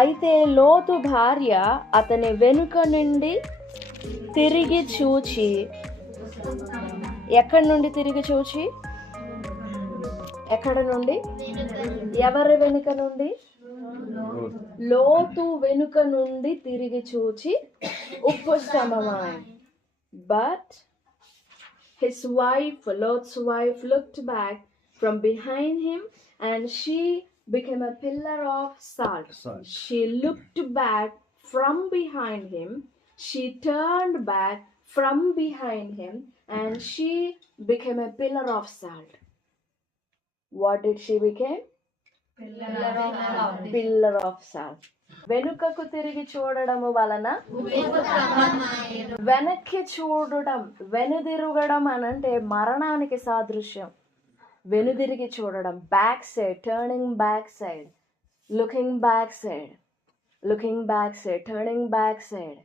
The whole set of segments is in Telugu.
అయితే లోతు భార్య అతని వెనుక నుండి తిరిగి చూచి, ఎక్కడి నుండి తిరిగి చూచి, ఎక్కడ నుండి, ఎవరి వెనుక నుండి, లోతు వెనుక నుండి తిరిగి చూచి ఉపశమనమాయె. But his wife, Lot's wife, looked back from behind him, and she became a pillar of salt. She looked back from behind him. She turned back from behind him, and she became a pillar of salt. What did she become? Pillar of salt. వెనుకకు తిరిగి చూడడము వలన, వెనక్కి చూడడం, వెనుదిరగడం అనంటే మరణానికి సాదృశ్యం. వెనుదిరిగి చూడడం, back side, turning back side, looking back side, looking back side, turning back side,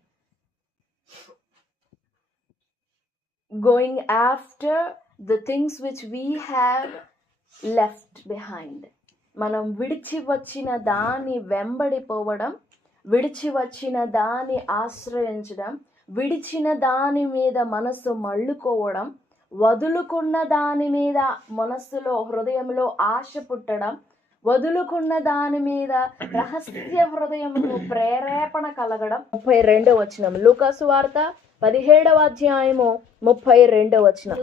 going after the things which we have left behind. మనం విడిచి వచ్చిన దాన్ని వెంబడిపోవడం, విడిచి వచ్చిన దాన్ని ఆశ్రయించడం, విడిచిన దాని మీద మనసు మళ్ళుకోవడం, వదులుకున్న దాని మీద మనస్సులో, హృదయంలో ఆశ పుట్టడం, వదులుకున్న దాని మీద రహస్య హృదయంలో ప్రేరేపణ కలగడం. 32వ వచనం, లూకా సువార్త 17వ అధ్యాయము 32వ వచనం.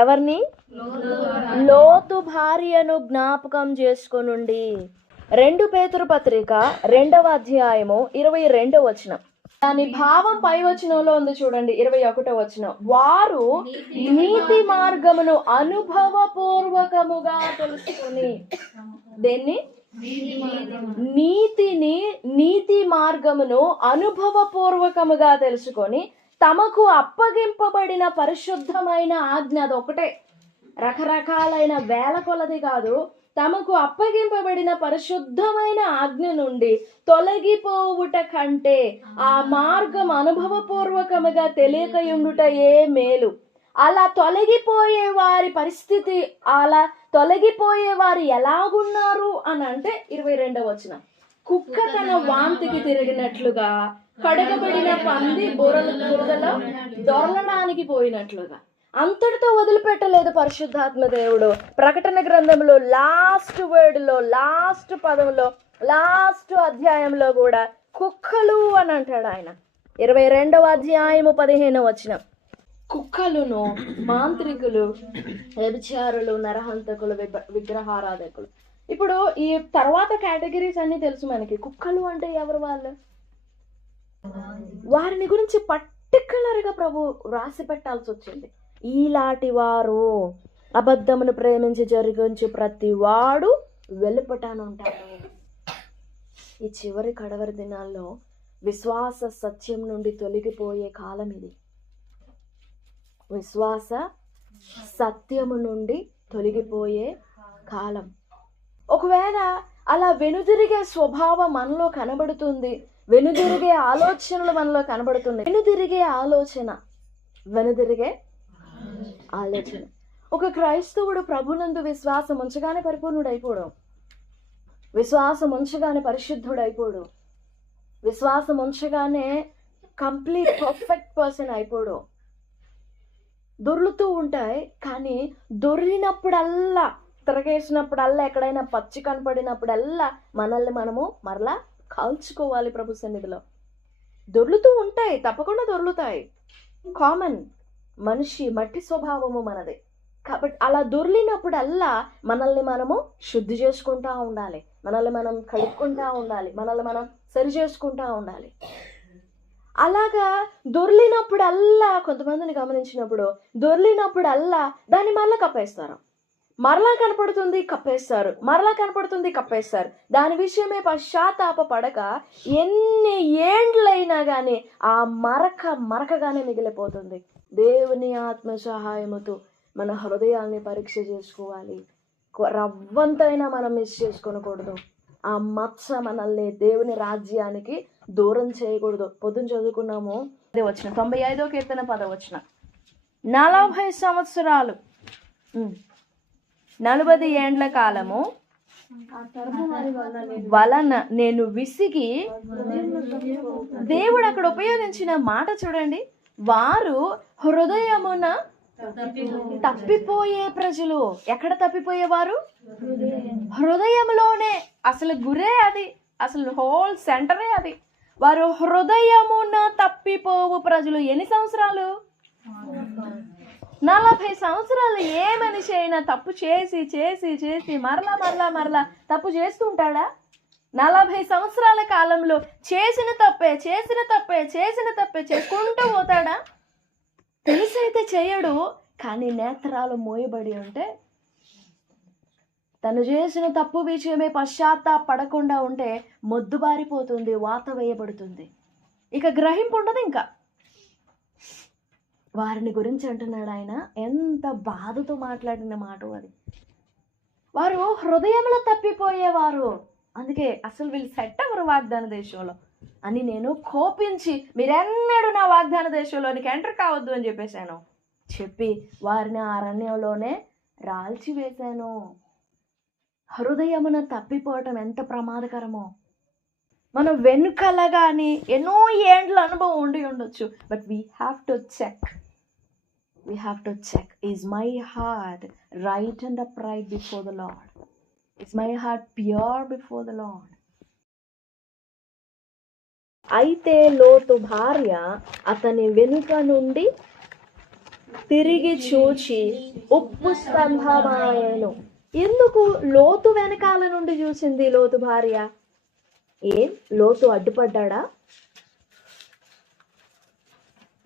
ఎవరిని? లోతు భార్యను జ్ఞాపకం చేసుకొనుండి. 2 పేతురు పత్రిక 2వ అధ్యాయము 22వ వచనం. దాని భావం పై వచనంలో ఉంది చూడండి, 21వ వచనం. వారు నీతి మార్గమును అనుభవపూర్వకముగా తెలుసుకొని, దేన్ని? నీతి మార్గమును అనుభవపూర్వకముగా తెలుసుకొని తమకు అప్పగింపబడిన పరిశుద్ధమైన ఆజ్ఞ, అదొకటే, రకరకాలైన వేల కొలది కాదు, తమకు అప్పగింపబడిన పరిశుద్ధమైన ఆజ్ఞ నుండి తొలగిపోవుట కంటే ఆ మార్గం అనుభవపూర్వకముగా తెలియకయుండుటయే మేలు. అలా తొలగిపోయే వారి పరిస్థితి, అలా తొలగిపోయే వారు ఎలాగున్నారు అని అంటే 22వ వచనం. కుక్క తన వాంతికి తిరిగినట్లుగా, కడగబడిన పంది బురదలో దొరలడానికి పోయినట్లుగా. అంతటితో వదిలిపెట్టలేదు పరిశుద్ధాత్మ దేవుడు. ప్రకటన గ్రంథంలో లాస్ట్ వర్డ్లో, లాస్ట్ పదంలో, లాస్ట్ అధ్యాయంలో కూడా కుక్కలు అని అంటాడు ఆయన. 22వ అధ్యాయము 15వ వచనం. కుక్కలును, మాంత్రికులు, వ్యభిచారులు, నరహంతకులు, విగ్రహారాధకులు. ఇప్పుడు ఈ తర్వాత కేటగిరీస్ అన్ని తెలుసు మనకి. కుక్కలు అంటే ఎవరు? వాళ్ళు, వారిని గురించి పర్టికులర్గా ప్రభు రాసి పెట్టాల్సి వచ్చింది. ఈలాంటి వారు అబద్ధమును ప్రేమించి జరిగించు ప్రతి వాడు వెలుపటానుంటాడు. ఈ చివరి కడవరి దినాల్లో విశ్వాస సత్యం నుండి తొలగిపోయే కాలం ఇది. విశ్వాస సత్యము నుండి తొలగిపోయే కాలం. ఒకవేళ అలా వెనుదిరిగే స్వభావం మనలో కనబడుతుంది, వెనుదిరిగే ఆలోచనలు మనలో కనబడుతుంది. వెనుదిరిగే ఆలోచన. ఒక క్రైస్తవుడు ప్రభునందు విశ్వాసం ఉంచగానే పరిపూర్ణుడు అయిపోడు, విశ్వాసం ఉంచగానే పరిశుద్ధుడు అయిపోడు, విశ్వాసం ఉంచగానే కంప్లీట్ పర్ఫెక్ట్ పర్సన్ అయిపోడు. దొర్లుతూ ఉంటాయి, కానీ దొర్లినప్పుడల్లా, తిరగేసినప్పుడల్లా, ఎక్కడైనా పచ్చి కనపడినప్పుడల్లా మనల్ని మనము మరలా కాల్చుకోవాలి ప్రభు సన్నిధిలో. దొర్లుతూ ఉంటాయి, తప్పకుండా దొర్లుతాయి, కామన్. మనిషి మట్టి స్వభావము మనది. కాబట్టి అలా దొర్లినప్పుడల్లా మనల్ని మనము శుద్ధి చేసుకుంటా ఉండాలి, మనల్ని మనం కడుక్కుంటా ఉండాలి, మనల్ని మనం సరి చేసుకుంటా ఉండాలి. అలాగా దొర్లినప్పుడల్లా, కొంతమందిని గమనించినప్పుడు దొర్లినప్పుడల్లా దాన్ని మరలా కప్పేస్తారు, మరలా కనపడుతుంది కప్పేస్తారు, మరలా కనపడుతుంది కప్పేస్తారు. దాని విషయమే పశ్చాత్తాప పడక ఎన్ని ఏండ్లైనా కానీ ఆ మరకగానే మిగిలిపోతుంది. దేవుని ఆత్మ సహాయముతో మన హృదయాల్ని పరీక్ష చేసుకోవాలి. రవ్వంతైనా మనం మిస్ చేసుకోకూడదు. ఆ మచ్చ మనల్ని దేవుని రాజ్యానికి దూరం చేయకూడదు. పొద్దున చదువుకున్నాము, వచ్చిన 95వ కీర్తన 10వ వచనం. 40 సంవత్సరాలు 40 ఏండ్ల కాలము వలన నేను విసిగి, దేవుడు అక్కడ ఉపయోగించిన మాట చూడండి, వారు హృదయమున తప్పిపోయే ప్రజలు. ఎక్కడ తప్పిపోయేవారు? హృదయంలోనే. అసలు గురే అది, అసలు హోల్ సెంటరే అది. వారు హృదయమున తప్పిపోవు ప్రజలు. ఎన్ని సంవత్సరాలు? 40 సంవత్సరాలు. ఏ మనిషి అయినా తప్పు చేసి చేసి చేసి మరలా తప్పు చేస్తూ ఉంటాడా? 40 సంవత్సరాల కాలంలో చేసిన తప్పే చేసుకుంటూ పోతాడా? తెలిసైతే చేయడు, కానీ నేత్రాలు మోయబడి ఉంటే, తను చేసిన తప్పు విషయమే పశ్చాత్తాపడకుండా ఉంటే మొద్దుబారిపోతుంది, వాత వేయబడుతుంది, ఇక గ్రహింపు ఉండదు. ఇంకా వారిని గురించి అంటున్నాడు ఆయన. ఎంత బాధతో మాట్లాడిన మాట అది. వారు హృదయంలో తప్పిపోయేవారు. అందుకే అసలు వీళ్ళు సెట్ అవ్వరు వాగ్దాన దేశంలో అని నేను కోపించి, మీరెన్నడూ నా వాగ్దాన దేశంలోనికి ఎంటర్ కావద్దు అని చెప్పి వారిని అరణ్యంలోనే రాల్చివేశాను. హృదయమున తప్పిపోవటం ఎంత ప్రమాదకరమో. మనం వెనుకలగాని ఎన్నో ఏండ్ల అనుభవం ఉండి ఉండొచ్చు, but we have to check. Is my heart right and upright before the Lord? Is my heart pure before the Lord? అయితే లోతు భార్య అతని వెనుక నుండి తిరిగి చూచి ఉప్పు స్తంభమాయెను. ఎందుకు లోతు వెనకాల నుండి చూసింది లోతు భార్య? ఏం లోతు అడ్డుపడ్డా?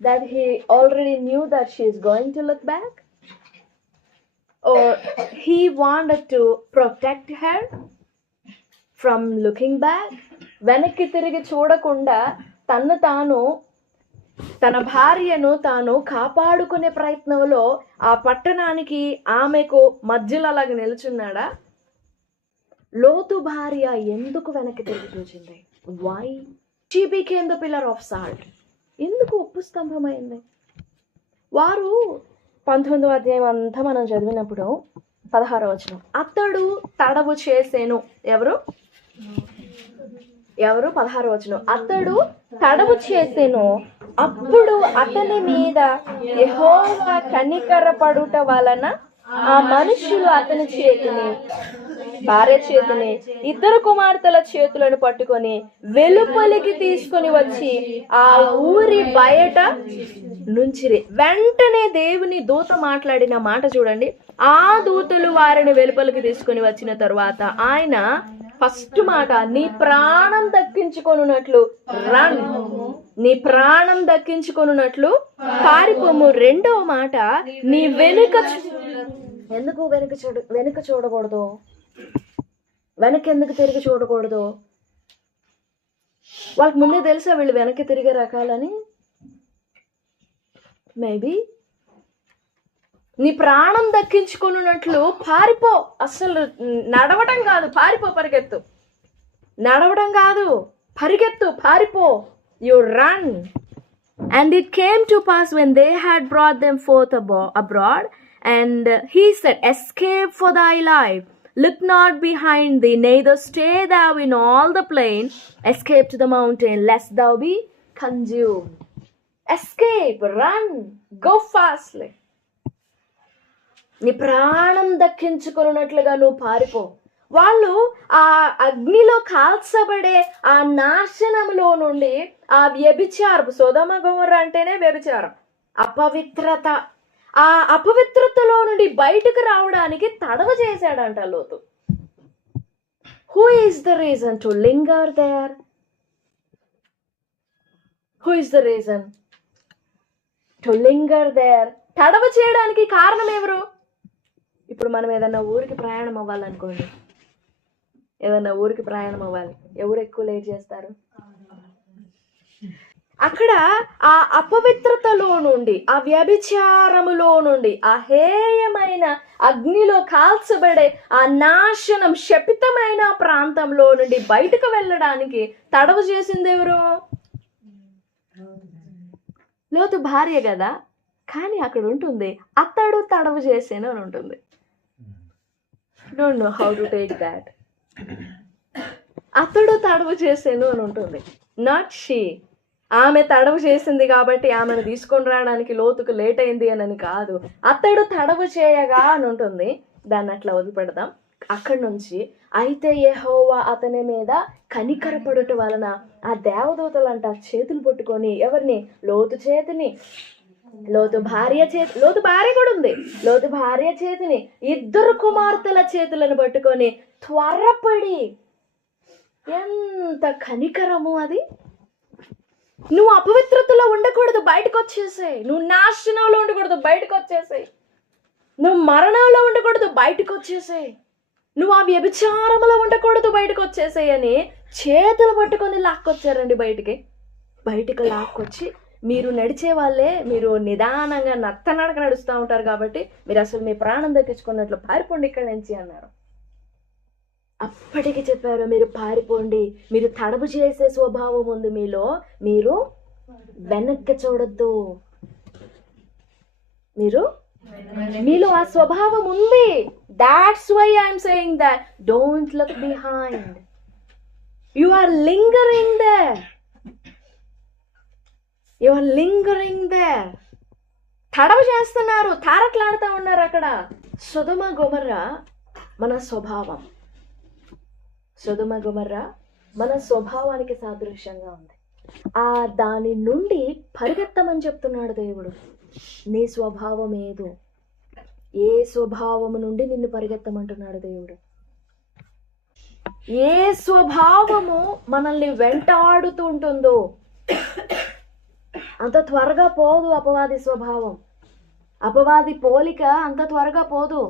That he already knew that she is going to look back? Or he wanted to protect her from looking back? వెనక్కి తిరిగి చూడకుండా తన భార్యను తాను కాపాడుకునే ప్రయత్నంలో ఆ పట్టణానికి ఆమెకు మధ్యలో అలాగ నిల్చున్నాడా? లోతు భార్య ఎందుకు వెనక్కి తిరిగి చూసింది? Why? She became the pillar of salt. ఎందుకు ఉప్పు స్తంభమైంది? వారు 19వ అధ్యాయం అంతా మనం చదివినప్పుడు 16వ వచనం, అతడు తడవు చేసేను. ఎవరు? 16వ వచనం, అతడు తడవు చేసేను. అప్పుడు అతని మీద యెహోవా కనికరపడుట వలన ఆ మనుషులు అతని భార్య చేతిని 2 కుమార్తెల చేతులను పట్టుకొని వెలుపలికి తీసుకొని వచ్చి ఆ ఊరి బయట నుంచిరి. వెంటనే దేవుని దూత మాట్లాడిన మాట చూడండి. ఆ దూతలు వారిని వెలుపలికి తీసుకొని వచ్చిన తరువాత ఆయన ఫస్ట్ మాట, నీ ప్రాణం దక్కించుకొనున్నట్లు రన్, నీ ప్రాణం దక్కించుకొనున్నట్లు పారిపోము. రెండవ మాట, నీ ఎందుకు వెనుక చూడకూడదు? వెనకెందుకు తిరిగి చూడకూడదు? వాళ్ళకి ముందే తెలుసా వీళ్ళు వెనక్కి తిరిగే రకాలని? మేబీ నీ ప్రాణం దక్కించుకున్నట్లు పారిపో. అసలు నడవడం కాదు, పారిపో, పరిగెత్తు. నడవడం కాదు, పరిగెత్తు, పారిపో. You run. And it came to pass when they had brought them forth abroad, and he said, escape for thy life. Look not behind thee, neither stay thou in all the plain. Escape to the mountain, lest thou be consumed. Escape, run, go fastly. నీ ప్రాణం దక్కించుకున్నట్లుగా నువ్వు పారిపో. వాళ్ళు ఆ అగ్నిలో కాల్చబడే ఆ నాశనంలో నుండి, ఆ వ్యభిచారం, సొదొమ గొమొర్రా అంటేనే వ్యభిచారం, అపవిత్రత, ఆ అపవిత్రతలో నుండి బయటకు రావడానికి తడవ చేశాడంట లోతు. Who is the reason to linger there? Who is the reason to linger there? తడవ చేయడానికి కారణం ఎవరు? ఇప్పుడు మనం ఏదన్నా ఊరికి ప్రయాణం అవ్వాలనుకోండి, ఎవరు ఎక్కువ లేట్ చేస్తారు? అక్కడ ఆ అపవిత్రతలో నుండి, ఆ వ్యభిచారములో నుండి, ఆ హేయమైన అగ్నిలో కాల్చబడే ఆ నాశనం, శపితమైన ప్రాంతంలో నుండి బయటకు వెళ్ళడానికి తడవ చేసింది ఎవరు? లోతు భార్య కదా. కానీ అక్కడ ఉంటుంది, అతడు తడవ చేసేను అని ఉంటుంది. Don't know how to take that. అతడు తడవు చేసాను అని ఉంటుంది, నాట్ షీ. ఆమె తడవు చేసింది కాబట్టి ఆమెను తీసుకొని రావడానికి లోతుకు లేట్ అయింది అని కాదు, అతడు తడవు చేయగా అని ఉంటుంది. దాన్ని అట్లా వదిలిపెడదాం. అక్కడి నుంచి అయితే యెహోవా అతని మీద కనికరపడుట వలన ఆ దేవదూతలు అంట చేతులు పట్టుకొని ఎవరిని, లోతు చేతిని, లోతు భార్య కూడా ఉంది, లోతు భార్య చేతిని, ఇద్దరు కుమార్తెల చేతులను పట్టుకొని త్వరపడి, ఎంత కనికరము అది. నువ్వు అపవిత్రతలో ఉండకూడదు, బయటకు వచ్చేసాయి. నువ్వు నాశనంలో ఉండకూడదు, బయటకు వచ్చేసాయి. నువ్వు మరణంలో ఉండకూడదు, బయటకు వచ్చేసాయి. నువ్వు ఆ వ్యభిచారంలో ఉండకూడదు, బయటకు వచ్చేసాయి అని చేతులు పట్టుకొని లాక్కొచ్చారండి బయటికి లాక్కొచ్చి, మీరు నడిచే వాళ్ళే, మీరు నిదానంగా నడక నడుస్తూ ఉంటారు కాబట్టి మీరు అసలు మీ ప్రాణం దక్కించుకున్నట్లు పారిపోండి ఇక్కడి నుంచి అన్నారు. అప్పటికి చెప్పారు, మీరు పారిపోండి, మీరు తడవు చేసే స్వభావం ఉంది మీలో, మీరు వెనక్కి చూడొద్దు, మీలో ఆ స్వభావం ఉంది. That's why I'm saying that don't look behind, you are lingering there, తడవు చేస్తున్నారు, తారట్లాడుతూ ఉన్నారు అక్కడ. సొదొమ గొమొర్రా మన స్వభావానికి సాదృశ్యంగా ఉంది. ఆ దాని నుండి పరిగెత్తమని చెప్తున్నాడు దేవుడు. నీ స్వభావం ఏదో, ఏ స్వభావము నుండి నిన్ను పరిగెత్తమంటున్నాడు దేవుడు. ఏ స్వభావము మనల్ని వెంటాడుతూ ఉంటుందో అంత త్వరగా పోదు అపవాది స్వభావం, అపవాది పోలిక అంత త్వరగా పోదు.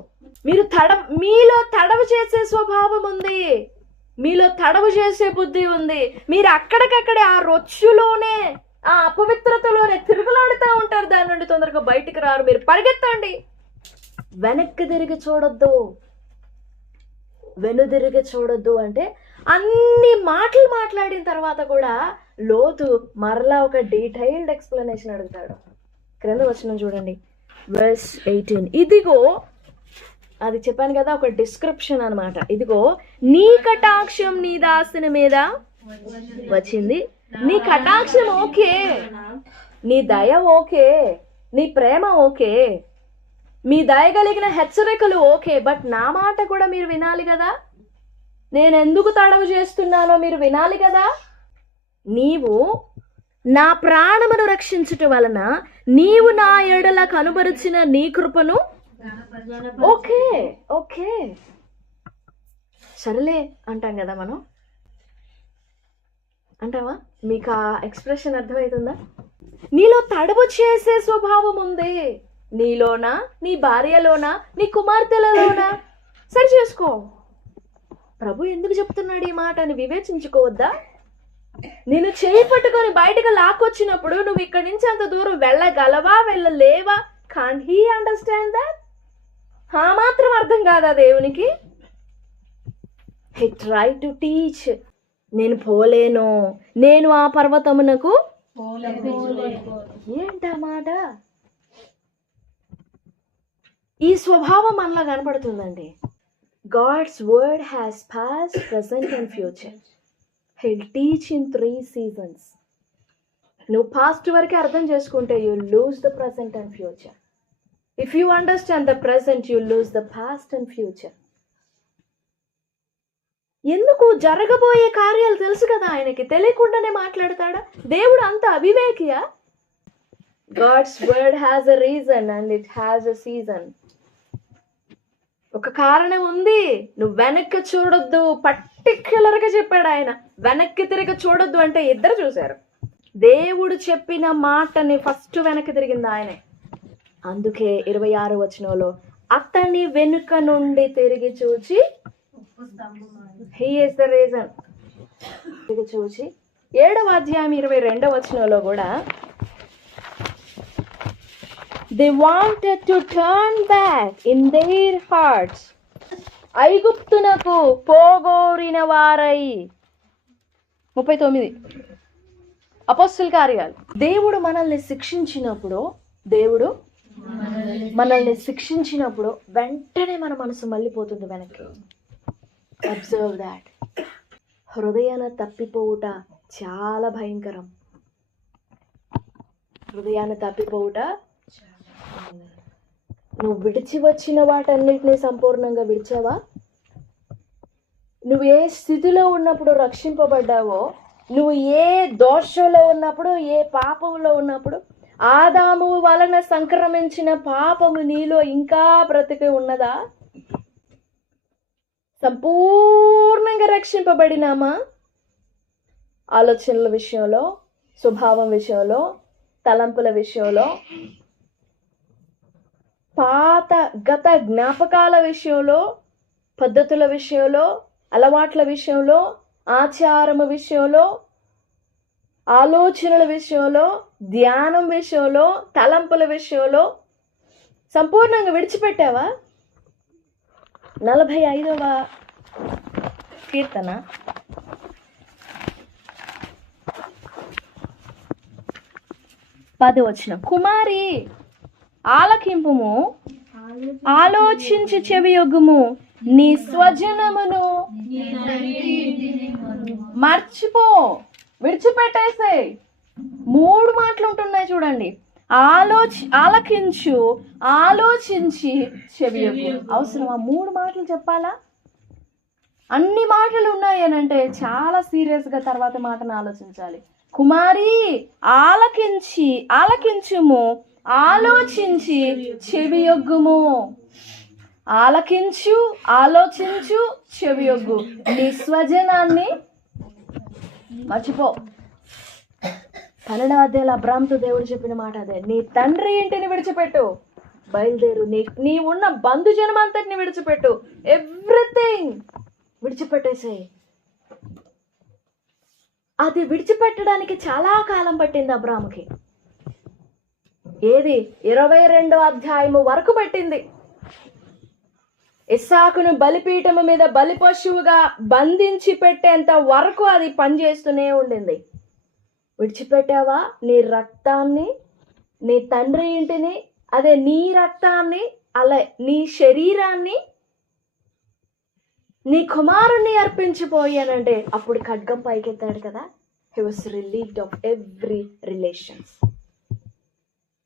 మీలో తడవు చేసే స్వభావం ఉంది, మీలో తడవు చేసే బుద్ధి ఉంది. మీరు అక్కడికక్కడే ఆ రొచ్చులోనే, ఆ అపవిత్రతలోనే తిరుగులాడుతూ ఉంటారు. దాని నుండి తొందరగా బయటికి రారు. మీరు పరిగెత్తండి, వెనక్కి తిరిగి చూడొద్దు అంటే అన్ని మాటలు మాట్లాడిన తర్వాత కూడా లోతు మరలా ఒక డీటెయిల్డ్ ఎక్స్ప్లెనేషన్ అడుగుతాడు. క్రింద వచనం చూడండి, verse 18. ఇదిగో, అది చెప్పాను కదా, ఒక డిస్క్రిప్షన్ అన్నమాట. ఇదిగో నీ కటాక్షం నీ దాసుని మీద వచ్చింది. నీ కటాక్షం ఓకే, నీ దయ ఓకే, నీ ప్రేమ ఓకే, మీ దయగలిగిన హెచ్చరికలు ఓకే, బట్ నా మాట కూడా మీరు వినాలి కదా. నేను ఎందుకు తడవు చేస్తున్నానో మీరు వినాలి కదా. నీవు నా ప్రాణమును రక్షించుట వలన నీవు నా ఎడల కనుబరుచిన నీ కృపను ఓకే సరేలే అంటాం కదా మనం. అంటావా? మీకు ఆ ఎక్స్ప్రెషన్ అర్థమవుతుందా? నీలో తడవు చేసే స్వభావం ఉంది, నీలోనా, నీ భార్యలోనా, నీ కుమార్తెలలోనా. సరి చేసుకో. ప్రభు ఎందుకు చెప్తున్నాడు ఈ మాట అని వివేచించుకోవద్దా? నేను చేయి పట్టుకొని బయటకు లాక్కొచ్చినప్పుడు నువ్వు ఇక్కడి నుంచి అంత దూరం వెళ్ళగలవా, వెళ్ళలేవా? Can't he understand that? ఆ మాత్రం అర్థం కాదా దేవునికి? He try to teach. నేను పోలేను, నేను ఆ పర్వతమునకు ఏంటా మాట? ఈ స్వభావం మనలో కనపడుతుందండి. God's word has past, present and future. He'll teach in 3 seasons. నువ్వు పాస్ట్ వరకే అర్థం చేసుకుంటే you lose the present and future. If you understand the present, you lose the past and future. ఎందుకు? జరగబోయే కార్యాలు తెలుసు కదా ఆయనకి, తెలియకుండానే మాట్లాడతాడా దేవుడు? అంత అవివేకియా? God's word has a reason and it has a season. ఒక కారణం ఉంది. నువ్వు వెనక్కి చూడొద్దు, పర్టిక్యులర్గా చెప్పాడు ఆయన. వెనక్కి తిరిగి చూడొద్దు అంటే ఇద్దరు చూశారు. దేవుడు చెప్పిన మాటని ఫస్ట్ వెనక్కి తిరిగింది ఆయనే. అందుకే 26వ వచనంలో అతని వెనుక నుండి తిరిగి చూచి, హీ ఈస్ ద రీజన్. తిరిగి చూచి 7వ అధ్యాయం 22వ వచనంలో కూడా they wanted to turn back in their hearts. ఐగుప్తునకు పోగోరిన వారై. 39 అపోస్తల కార్యాలు. దేవుడు మనల్ని శిక్షించినప్పుడు వెంటనే మన మనసు మళ్ళీపోతుంది వెనక్కి. Observe that. హృదయాన తప్పిపోవుట చాలా భయంకరం. హృదయాన్ని తప్పిపోవుట. నువ్వు విడిచి వచ్చిన వాటన్నిటిని సంపూర్ణంగా విడిచావా? నువ్వు ఏ స్థితిలో ఉన్నప్పుడు రక్షింపబడ్డావో, నువ్వు ఏ దోషంలో ఉన్నప్పుడు, ఏ పాపంలో ఉన్నప్పుడు, ఆదాము వలన సంక్రమించిన పాపము నీలో ఇంకా బ్రతికి ఉన్నదా? సంపూర్ణంగా రక్షింపబడినామా? ఆలోచనల విషయంలో, స్వభావం విషయంలో, తలంపుల విషయంలో, పాత గత జ్ఞాపకాల విషయంలో, పద్ధతుల విషయంలో, అలవాట్ల విషయంలో, ఆచారము విషయంలో, ఆలోచనల విషయంలో, ధ్యానం విషయంలో, తలంపుల విషయంలో సంపూర్ణంగా విడిచిపెట్టావా? 45వ కీర్తన 10వ వచనం. కుమారి ఆలకింపుము, ఆలోచించి చెవియొగ్గుము, నీ స్వజనమును మర్చిపో, విడిచిపెట్టేసే. 3 మాటలు ఉంటున్నాయి చూడండి. ఆలకించు, ఆలోచించి చెవియొగ్గు. అవసరమా 3 మాటలు చెప్పాలా? అన్ని మాటలు ఉన్నాయి అని అంటే చాలా సీరియస్గా తర్వాత మాటను ఆలోచించాలి. కుమారి ఆలకించుము, ఆలోచించి చెవియొగ్గుము. ఆలకించు, ఆలోచించు, చెవియొగ్గు. నీ స్వజనాన్ని మర్చిపో. 12వ అధ్యాయంలో అబ్రాహాముతో దేవుడు చెప్పిన మాట అదే. నీ తండ్రి ఇంటిని విడిచిపెట్టు, బయలుదేరు. నీ ఉన్న బంధుజనం అంతటిని విడిచిపెట్టు. ఎవ్రీథింగ్ విడిచిపెట్టేసేయి. అది విడిచిపెట్టడానికి చాలా కాలం పట్టింది అబ్రాహాముకి. ఏది 22వ అధ్యాయము వరకు పట్టింది. ఇస్సాకును బలిపీఠము మీద బలి పశువుగా బంధించి పెట్టేంత వరకు అది పనిచేస్తూనే ఉండింది. విడిచిపెట్టావా? నీ రక్తాన్ని, నీ తండ్రి ఇంటిని, అదే నీ రక్తాన్ని, అలా నీ శరీరాన్ని, నీ కుమారుణ్ణి అర్పించిపోయానంటే అప్పుడు ఖడ్గం పైకెత్తాడు కదా. He was relieved of every relations.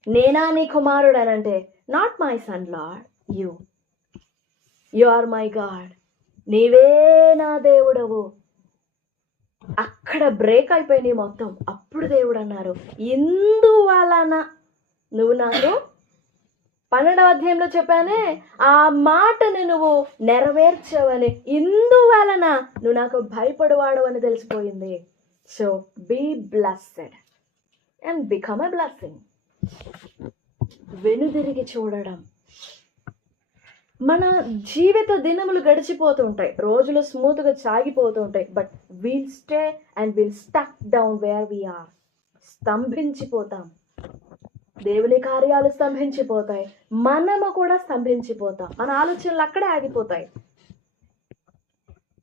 నేనా నీ కుమారుడు అనంటే, not my son lord, you are my God. నీవే నా దేవుడవు. అక్కడ బ్రేక్ అయిపోయినాయి మొత్తం. అప్పుడు దేవుడు అన్నారు, ఇందువలన నువ్వు నాకు 12వ అధ్యాయంలో చెప్పానే, ఆ మాటను నువ్వు నెరవేర్చవని, ఇందువలన నువ్వు నాకు భయపడవాడు అని తెలిసిపోయింది. So be blessed and become a blessing. వెనుదిరిగి చూడడం. మన జీవిత దినములు గడిచిపోతుంటాయి, రోజులు స్మూత్గా సాగిపోతుంటాయి. But we'll stay and we'll stuck down where we are. స్తంభించిపోతాం. దేవుని కార్యాలు స్తంభించిపోతాయి, మనము కూడా స్తంభించిపోతాం. మన ఆలోచనలు అక్కడే ఆగిపోతాయి,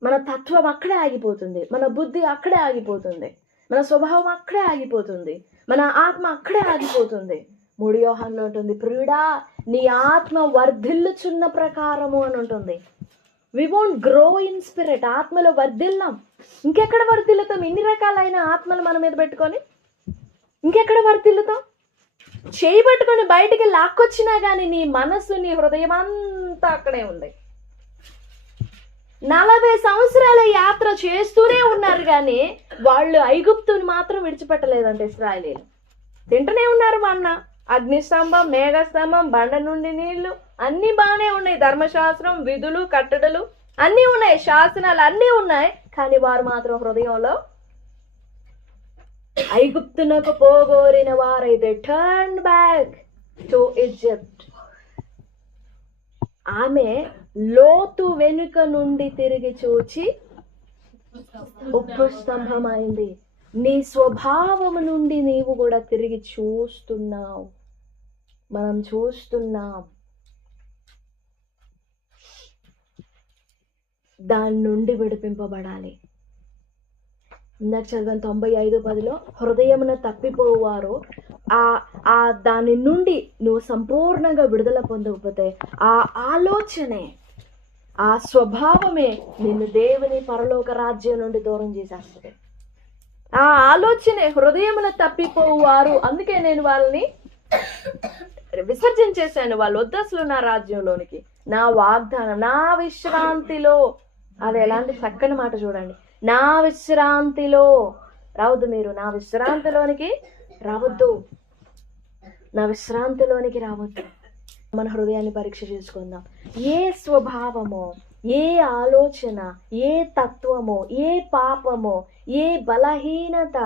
మన తత్వం అక్కడే ఆగిపోతుంది, మన బుద్ధి అక్కడే ఆగిపోతుంది, మన స్వభావం అక్కడే ఆగిపోతుంది, మన ఆత్మ అక్కడే ఆగిపోతుంది. 3 యోహానులో ఉంటుంది, ప్రియుడా నీ ఆత్మ వర్ధిల్లుచున్న ప్రకారము అని ఉంటుంది. We won't grow in spirit. ఆత్మలో వర్ధిల్లాం. ఇంకెక్కడ వర్ధిల్లుతాం? ఇన్ని రకాలైన ఆత్మలు మన మీద పెట్టుకొని ఇంకెక్కడ వర్ధిల్లుతాం? చేయబట్టుకొని బయటికి లాక్కొచ్చినా కానీ నీ మనసు, నీ హృదయం అంతా అక్కడే ఉంది. 40 సంవత్సరాల యాత్ర చేస్తూనే ఉన్నారు కానీ వాళ్ళు ఐగుప్తుని మాత్రం విడిచిపెట్టలేదంటే ఇశ్రాయేలీలు. తింటూనే ఉన్నారు మన్నా, అగ్నిస్తంభం, మేఘస్తంభం, బండ నుండి నీళ్లు అన్నీ బాగానే ఉన్నాయి. ధర్మశాస్త్రం, విధులు, కట్టడలు అన్నీ ఉన్నాయి, శాసనాలు అన్నీ ఉన్నాయి. కానీ వారు మాత్రం హృదయంలో ఐగుప్తునకు పోగోరిన వారైతే టర్న్ బ్యాక్ టు ఈజిప్ట్. ఆమె లోతు వెనుక నుండి తిరిగి చూచి ఉప్పు స్తంభమైంది. నీ స్వభావము నుండి నీవు కూడా తిరిగి చూస్తున్నావు. మనం చూస్తున్నాం. దాని నుండి విడిపింపబడాలి. ఇందాక చదివాను 95:10 హృదయమున తప్పిపోవారు ఆ దాని నుండి నువ్వు సంపూర్ణంగా విడుదల పొందకపోతే ఆ ఆలోచనే ఆ స్వభావమే నిన్ను దేవుని పరలోక రాజ్యం నుండి దూరం చేసేస్తుంది. ఆ ఆలోచనే హృదయమున తప్పిపోవారు. అందుకే నేను వాళ్ళని విసర్జించేశాను. వాళ్ళు వద్దసలు నా రాజ్యంలోనికి, నా వాగ్దానం, నా విశ్రాంతిలో. అది ఎలాంటి చక్కని మాట చూడండి. నా విశ్రాంతిలో రావద్దు మీరు, నా విశ్రాంతిలోనికి రావద్దు, నా విశ్రాంతిలోనికి రావద్దు. మన హృదయాన్ని పరీక్ష చేసుకుందాం. ఏ స్వభావమో, ఏ ఆలోచన, ఏ తత్వమో, ఏ పాపమో, ఏ బలహీనత,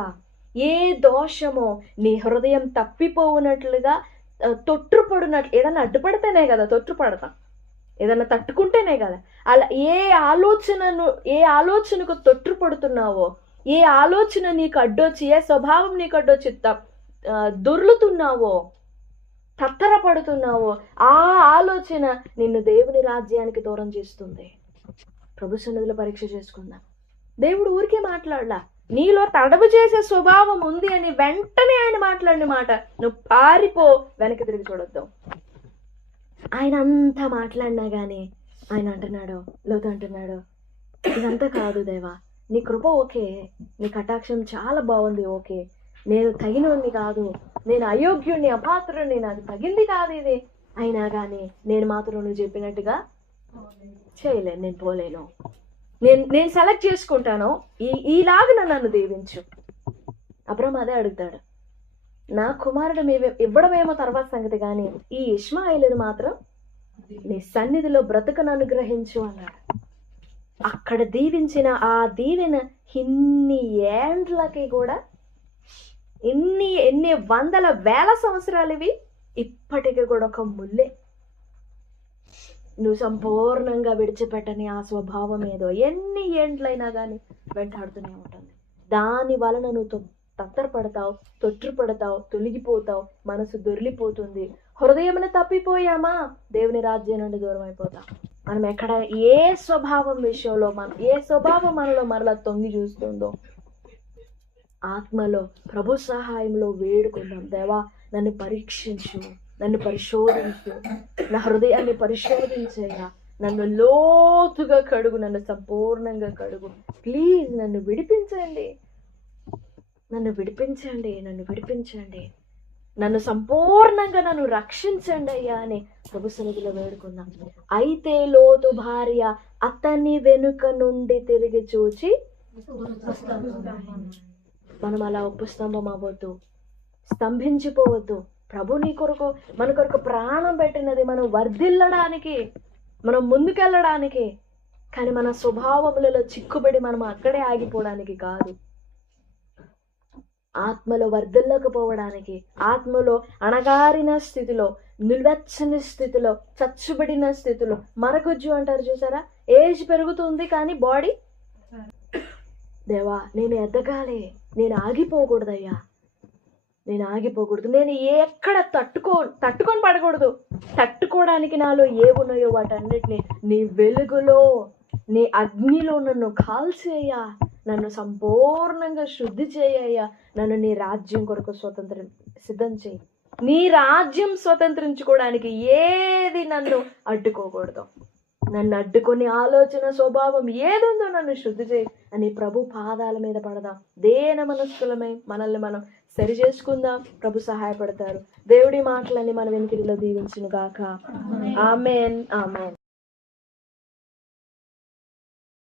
ఏ దోషమో నీ హృదయం తప్పిపోవునట్లుగా తొట్టుపడినట్లు. ఏదన్నా అడ్డుపడితేనే కదా తొట్టుపడతాం, ఏదన్నా తట్టుకుంటేనే కదా. అలా ఏ ఆలోచనకు తొట్టుపడుతున్నావో, ఏ ఆలోచన నీకు అడ్డొచ్చి, ఏ స్వభావం నీకు అడ్డొచ్చి దొర్లుతున్నావో, తత్తరపడుతున్నావో, ఆ ఆలోచన నిన్ను దేవుని రాజ్యానికి దూరం చేస్తుంది. ప్రభు సన్నిధిలో పరీక్ష చేసుకుందాం. దేవుడు ఊరికే మాట్లాడలా, నీలో తడవు చేసే స్వభావం ఉంది అని వెంటనే ఆయన మాట్లాడిన మాట, నువ్వు పారిపో, వెనక్కి తిరిగి చూడొద్దు. ఆయన అంతా మాట్లాడినా గానీ ఆయన అంటున్నాడు, లోతు అంటున్నాడు, ఇదంతా కాదు దేవా, నీ కృప ఓకే, నీ కటాక్షం చాలా బాగుంది, ఓకే, నేను తగినోడిని కాదు, నేను అయోగ్యుణ్ణి, అపాత్రుణ్ణి, నాకు తగింది కాదు ఇది, అయినా కానీ నేను మాత్రం నువ్వు చెప్పినట్టుగా చేయలేను, నేను పోలేను, నేను సెలెక్ట్ చేసుకుంటాను, ఈలాగా నన్ను దీవించు. అబ్రహాం అదే అడుగుతాడు, నా కుమారుడు ఇవ్వడమేమో తర్వాత సంగతి, కానీ ఈ ఇష్మాయేలును మాత్రం నీ సన్నిధిలో బ్రతుకను అనుగ్రహించు అన్నాడు. అక్కడ దీవించిన ఆ దీవెన ఇన్ని ఏండ్లకి కూడా, ఎన్ని వందల వేల సంవత్సరాలు ఇవి ఇప్పటికీ కూడా ఒక ముల్లే. నువ్వు సంపూర్ణంగా విడిచిపెట్టని ఆ స్వభావం ఏదో ఎన్ని ఏండ్లైనా కానీ వెంటాడుతూనే ఉంటుంది. దాని వలన నువ్వు తత్తరపడతావు, తొట్టుపడతావు, తొలగిపోతావు, మనసు దొరిలిపోతుంది, హృదయమున తప్పిపోయామా దేవుని రాజ్యం నుండి దూరం అయిపోతాం. మనం ఎక్కడ ఏ స్వభావం విషయంలో ఏ స్వభావం మనలో మరలా తొంగి చూస్తుందో ఆత్మలో ప్రభు సహాయంలో వేడుకుందాం. దేవా, నన్ను పరీక్షించు, నన్ను పరిశోధించు, నా హృదయాన్ని పరిశోధించేలా, నన్ను లోతుగా కడుగు, నన్ను సంపూర్ణంగా కడుగు, ప్లీజ్ నన్ను విడిపించండి, నన్ను విడిపించండి, నన్ను విడిపించండి, నన్ను సంపూర్ణంగా నన్ను రక్షించండి అయ్యా అని ప్రభు సన్నిధిలో వేడుకుందాం. అయితే లోతు భార్య అతని వెనుక నుండి తిరిగి చూచి, మనం అలా ఉపస్తంభం అవ్వద్దు, స్తంభించిపోవద్దు. ప్రభు నీ కొరకు, మన కొరకు ప్రాణం పెట్టినది మనం వర్ధిల్లడానికి, మనం ముందుకెళ్ళడానికి, కానీ మన స్వభావములలో చిక్కుబడి మనం అక్కడే ఆగిపోవడానికి కాదు. ఆత్మలో వర్ధిల్లకపోవడానికి, ఆత్మలో అణగారిన స్థితిలో, నిల్వెచ్చని స్థితిలో, చచ్చుబడిన స్థితిలో, మరకొజ్జు అంటారు చూసారా, ఏజ్ పెరుగుతుంది కానీ బాడీ, దేవా నేను ఎదగాలి, నేను ఆగిపోకూడదయ్యా, నేను ఆగిపోకూడదు, నేను ఎక్కడ తట్టుకొని పడకూడదు. తట్టుకోవడానికి నాలో ఏమున్నాయో వాటన్నిటిని నీ వెలుగులో, నీ అగ్నిలో నన్ను కాల్చేయ్యా, నన్ను సంపూర్ణంగా శుద్ధి చేయ్యా, నన్ను నీ రాజ్యం కొరకు సిద్ధం చేయి. నీ రాజ్యం స్వతంత్రించుకోవడానికి ఏది నన్ను అడ్డుకోకూడదు. నన్ను అడ్డుకొని ఆలోచన స్వభావం ఏదుందో నన్ను శుద్ధి చేయి అని ప్రభు పాదాల మీద పడదాం. దేన మనస్కులమై మనల్ని మనం సరి చేసుకుందాం. ప్రభు సహాయపడతారు. దేవుడి మాటలన్నీ మన వెనుకడిలో దీవించును గాక. Amen, amen.